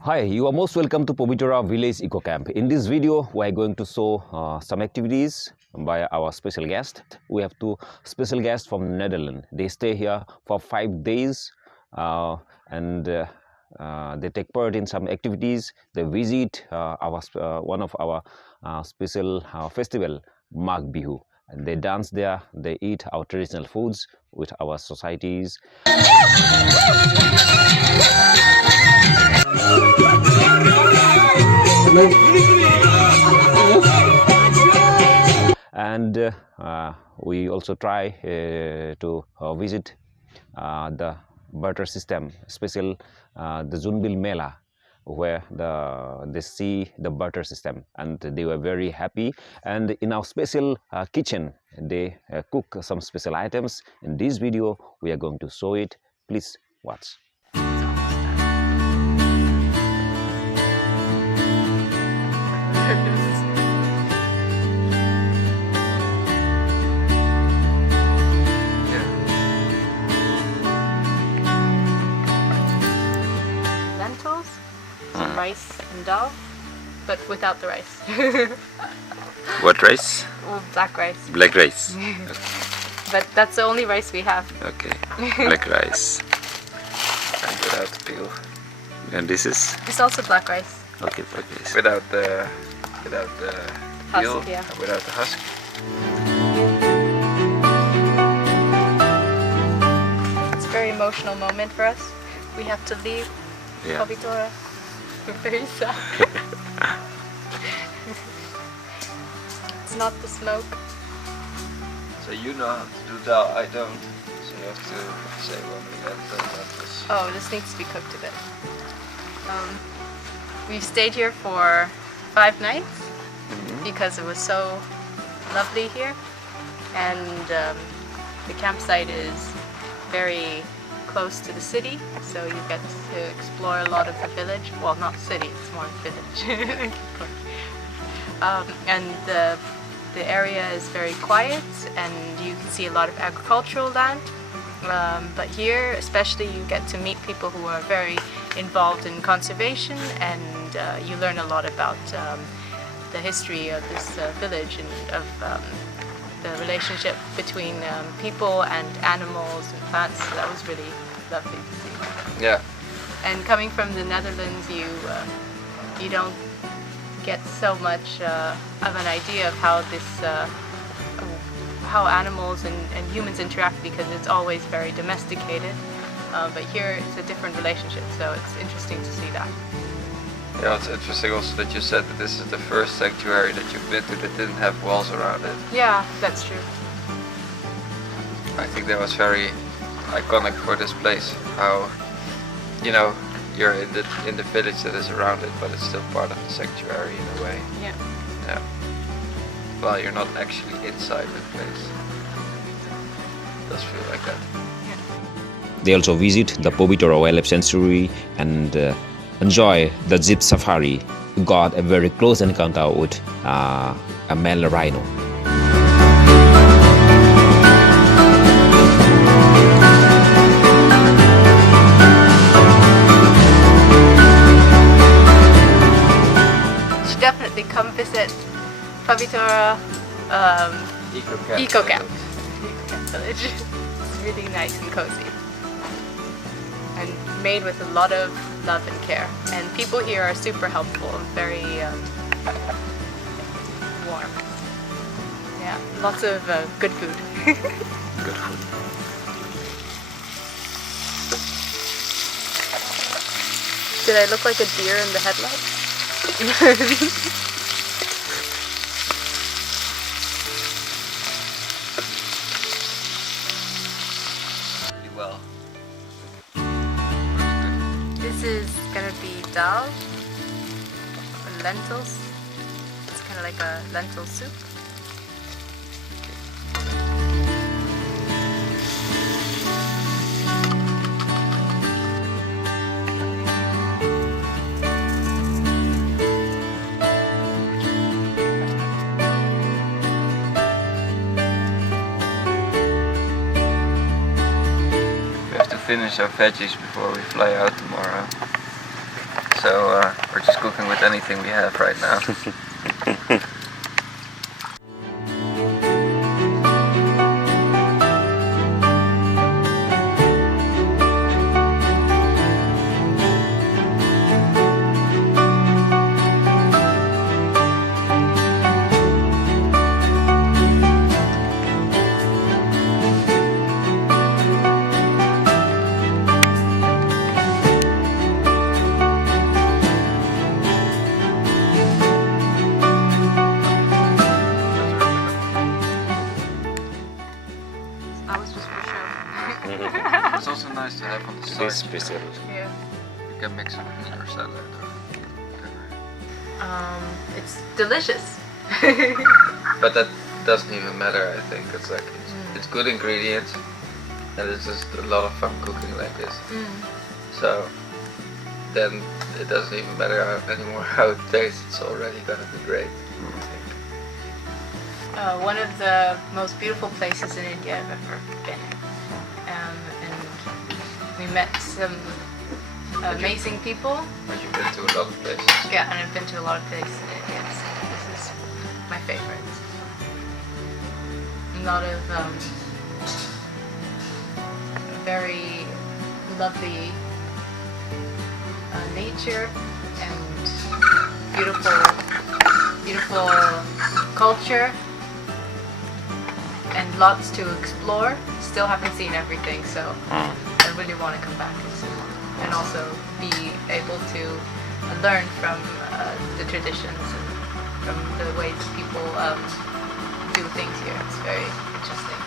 Hi, you are most welcome to Pobitora Village Eco Camp. In this video, we are going to show some activities by our special guest. We have two special guests from Netherlands. They stay here for 5 days and they take part in some activities. They visit one of our special festival, Bihu. And they dance there, they eat our traditional foods with our societies. And we also try to visit the barter system, special the JUNBEEL MELA, where they see the barter system, and they were very happy. And in our special kitchen, they cook some special items. In this video, we are going to show it. Please watch. Rice and dal, but without the rice. What rice? Well, black rice. Black rice. But that's the only rice we have. Okay, black rice. And without the peel. And this is? It's also black rice. Okay, black rice. Without the peel, husk, yeah. Without the husk. It's a very emotional moment for us. We have to leave Pobitora. We're very sad. It's not the smoke. So you know how to do dal, I don't. So you have to say when we have done this. Oh, this needs to be cooked a bit. We've stayed here for 5 nights because it was so lovely here, and the campsite is very close to the city, so you get to explore a lot of the village. Well, not city, it's more village. And the area is very quiet, and you can see a lot of agricultural land. But here, especially, you get to meet people who are very involved in conservation, and you learn a lot about the history of this village and of the relationship between people and animals and plants. So that was really lovely to see. Yeah. And coming from the Netherlands, you don't get so much of an idea of how how animals and humans interact, because it's always very domesticated. But here it's a different relationship, so it's interesting to see that. Yeah, it's interesting also that you said that this is the first sanctuary that you've been to that didn't have walls around it. Yeah, that's true. I think that was very iconic for this place. How, you know, you're in the village that is around it, but it's still part of the sanctuary in a way. Yeah. Yeah. Well, you're not actually inside the place. It does feel like that. Yeah. They also visit the Pobitora Wildlife Sanctuary and enjoy the jeep safari. We got a very close encounter with a male rhino. You should definitely come visit Pobitora Eco Camp Village. It's really nice and cozy, and made with a lot of love and care. And people here are super helpful and very warm. Yeah, lots of good food. Good food. Did I look like a deer in the headlights? Well. This is gonna be dal, lentils. It's kind of like a lentil soup. We have to finish our veggies before we fly out tomorrow. So we're just cooking with anything we have right now. That was just for show. It's also nice to have on the Very side. special. Yeah. You can mix it with your salad or whatever. It's delicious. But that doesn't even matter, I think. It's like it's good ingredients, and it's just a lot of fun cooking like this. So then it doesn't even matter anymore how it tastes. It's already gonna be great. I think. One of the most beautiful places in India I've ever been in. And we met some amazing people. But you've been to a lot of places. Yeah, and I've been to a lot of places in India, so this is my favorite. A lot of very lovely nature and beautiful culture. And lots to explore. Still haven't seen everything, so I really want to come back and see more. And also be able to learn from the traditions and from the ways people do things here. It's very interesting.